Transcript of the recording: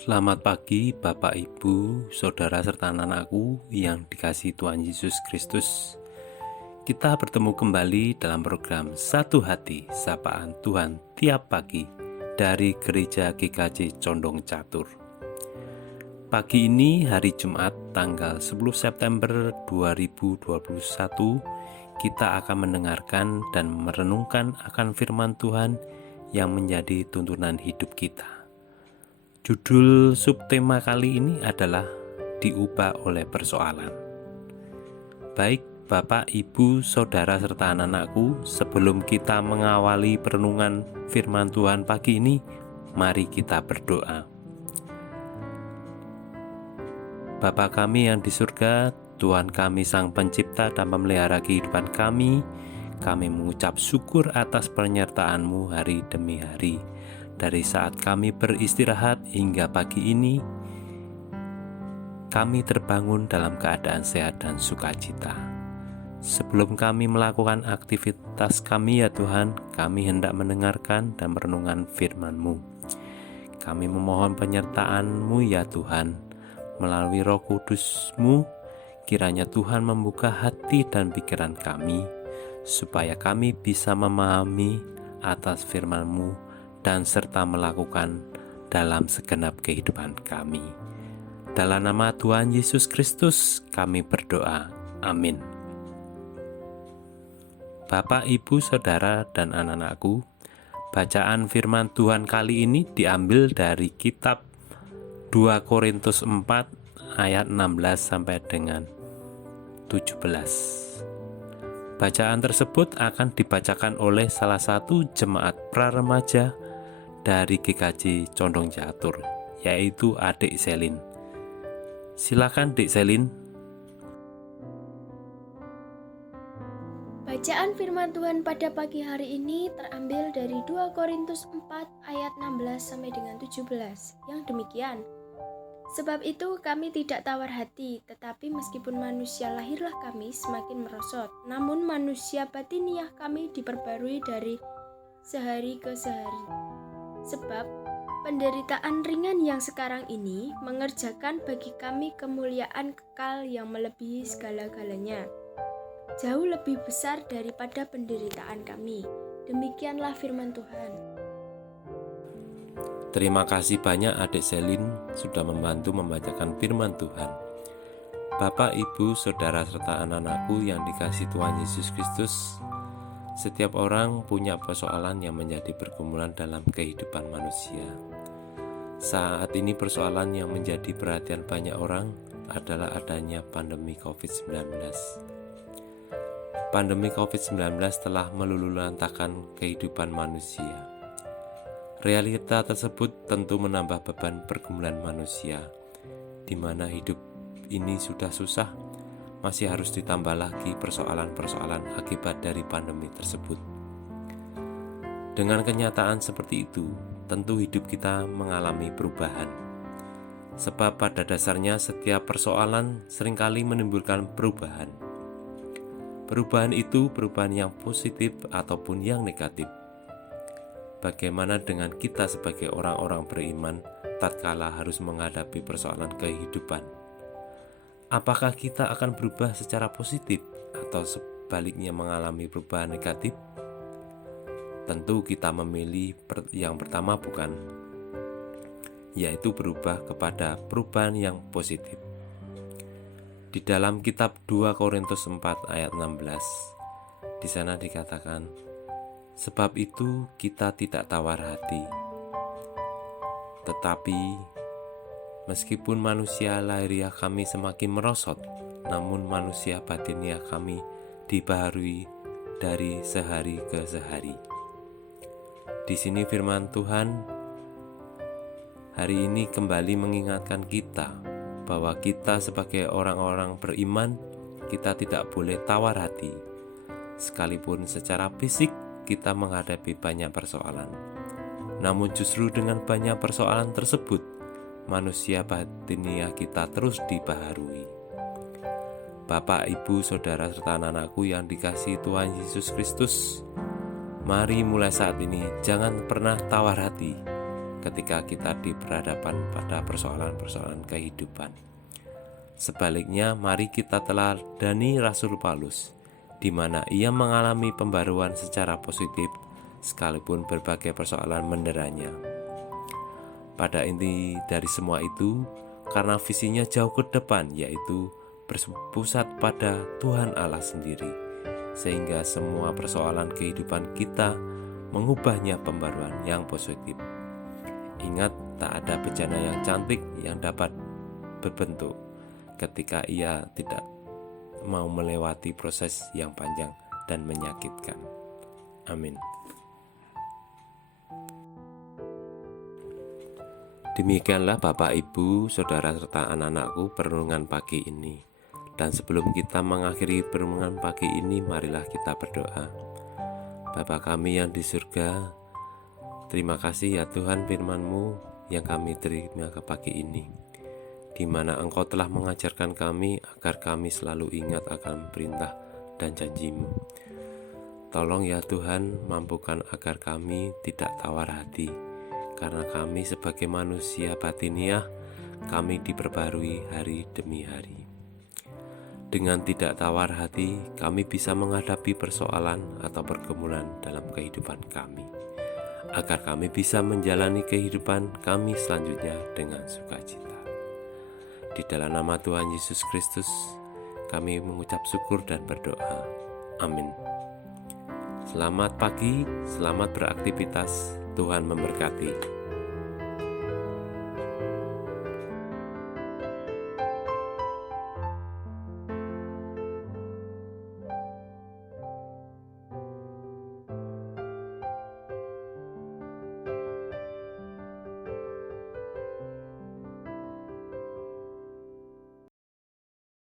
Selamat pagi Bapak Ibu, Saudara serta anak-anakku yang dikasihi Tuhan Yesus Kristus. Kita bertemu kembali dalam program Satu Hati Sapaan Tuhan tiap pagi dari Gereja GKJ Condong Catur. Pagi ini hari Jumat tanggal 10 September 2021, kita akan mendengarkan dan merenungkan akan firman Tuhan yang menjadi tuntunan hidup kita. Judul subtema kali ini adalah diubah oleh persoalan. Baik Bapak, Ibu, Saudara, serta anak-anakku, sebelum kita mengawali perenungan firman Tuhan pagi ini, mari kita berdoa. Bapa kami yang di surga, Tuhan kami Sang Pencipta dan Pemelihara kehidupan kami mengucap syukur atas penyertaan-Mu hari demi hari. Dari saat kami beristirahat hingga pagi ini, kami terbangun dalam keadaan sehat dan sukacita. Sebelum kami melakukan aktivitas kami ya Tuhan, kami hendak mendengarkan dan merenungkan firman-Mu. Kami memohon penyertaan-Mu ya Tuhan, melalui Roh Kudus-Mu, kiranya Tuhan membuka hati dan pikiran kami, supaya kami bisa memahami atas firman-Mu dan serta melakukan dalam segenap kehidupan kami. Dalam nama Tuhan Yesus Kristus kami berdoa. Amin. Bapak, Ibu, Saudara, dan anak-anakku, bacaan firman Tuhan kali ini diambil dari kitab 2 Korintus 4 ayat 16 sampai dengan 17. Bacaan tersebut akan dibacakan oleh salah satu jemaat praremaja dari GKJ Condong Catur, yaitu Adik Selin. Silakan Dik Selin. Bacaan firman Tuhan pada pagi hari ini terambil dari 2 Korintus 4 ayat 16 sampai dengan 17 yang demikian. Sebab itu kami tidak tawar hati, tetapi meskipun manusia lahirlah kami semakin merosot, namun manusia batiniah kami diperbarui dari sehari ke sehari. Sebab penderitaan ringan yang sekarang ini mengerjakan bagi kami kemuliaan kekal yang melebihi segala-galanya, jauh lebih besar daripada penderitaan kami. Demikianlah firman Tuhan. Terima kasih banyak Adik Selin sudah membantu membacakan firman Tuhan. Bapak, Ibu, Saudara, serta anak-anakku yang dikasihi Tuhan Yesus Kristus, setiap orang punya persoalan yang menjadi pergumulan dalam kehidupan manusia. Saat ini persoalan yang menjadi perhatian banyak orang adalah adanya pandemi COVID-19. Pandemi COVID-19 telah meluluhlantahkan kehidupan manusia. Realita tersebut tentu menambah beban pergumulan manusia, di mana hidup ini sudah susah, masih harus ditambah lagi persoalan-persoalan akibat dari pandemi tersebut. Dengan kenyataan seperti itu, tentu hidup kita mengalami perubahan. Sebab pada dasarnya setiap persoalan seringkali menimbulkan perubahan. Perubahan itu perubahan yang positif ataupun yang negatif. Bagaimana dengan kita sebagai orang-orang beriman tatkala harus menghadapi persoalan kehidupan? Apakah kita akan berubah secara positif atau sebaliknya mengalami perubahan negatif? Tentu kita memilih yang pertama bukan, yaitu berubah kepada perubahan yang positif. Di dalam kitab 2 Korintus 4 ayat 16, di sana dikatakan, sebab itu kita tidak tawar hati, tetapi meskipun manusia lahiriah kami semakin merosot, namun manusia batiniah kami dibaharui dari sehari ke sehari. Di sini firman Tuhan hari ini kembali mengingatkan kita bahwa kita sebagai orang-orang beriman, kita tidak boleh tawar hati, sekalipun secara fisik kita menghadapi banyak persoalan. Namun justru dengan banyak persoalan tersebut, manusia batiniah kita terus dibaharui. Bapak, Ibu, Saudara, serta anak-anakku yang dikasihi Tuhan Yesus Kristus, mari mulai saat ini jangan pernah tawar hati, ketika kita diberhadapan pada persoalan-persoalan kehidupan. Sebaliknya, mari kita teladani Rasul Paulus, di mana ia mengalami pembaruan secara positif sekalipun berbagai persoalan menderanya. Pada inti dari semua itu, karena visinya jauh ke depan, yaitu berpusat pada Tuhan Allah sendiri, sehingga semua persoalan kehidupan kita mengubahnya pembaruan yang positif. Ingat, tak ada bejana yang cantik yang dapat berbentuk ketika ia tidak mau melewati proses yang panjang dan menyakitkan. Amin. Demikianlah Bapak, Ibu, Saudara serta anak-anakku perenungan pagi ini. Dan sebelum kita mengakhiri perenungan pagi ini, marilah kita berdoa. Bapa kami yang di surga, terima kasih ya Tuhan firman-Mu yang kami terima ke pagi ini, di mana Engkau telah mengajarkan kami agar kami selalu ingat akan perintah dan janji-Mu. Tolong ya Tuhan, mampukan agar kami tidak tawar hati, karena kami sebagai manusia batiniah, kami diperbarui hari demi hari. Dengan tidak tawar hati, kami bisa menghadapi persoalan atau pergumulan dalam kehidupan kami, agar kami bisa menjalani kehidupan kami selanjutnya dengan sukacita. Di dalam nama Tuhan Yesus Kristus, kami mengucap syukur dan berdoa. Amin. Selamat pagi, selamat beraktivitas. Tuhan memberkati.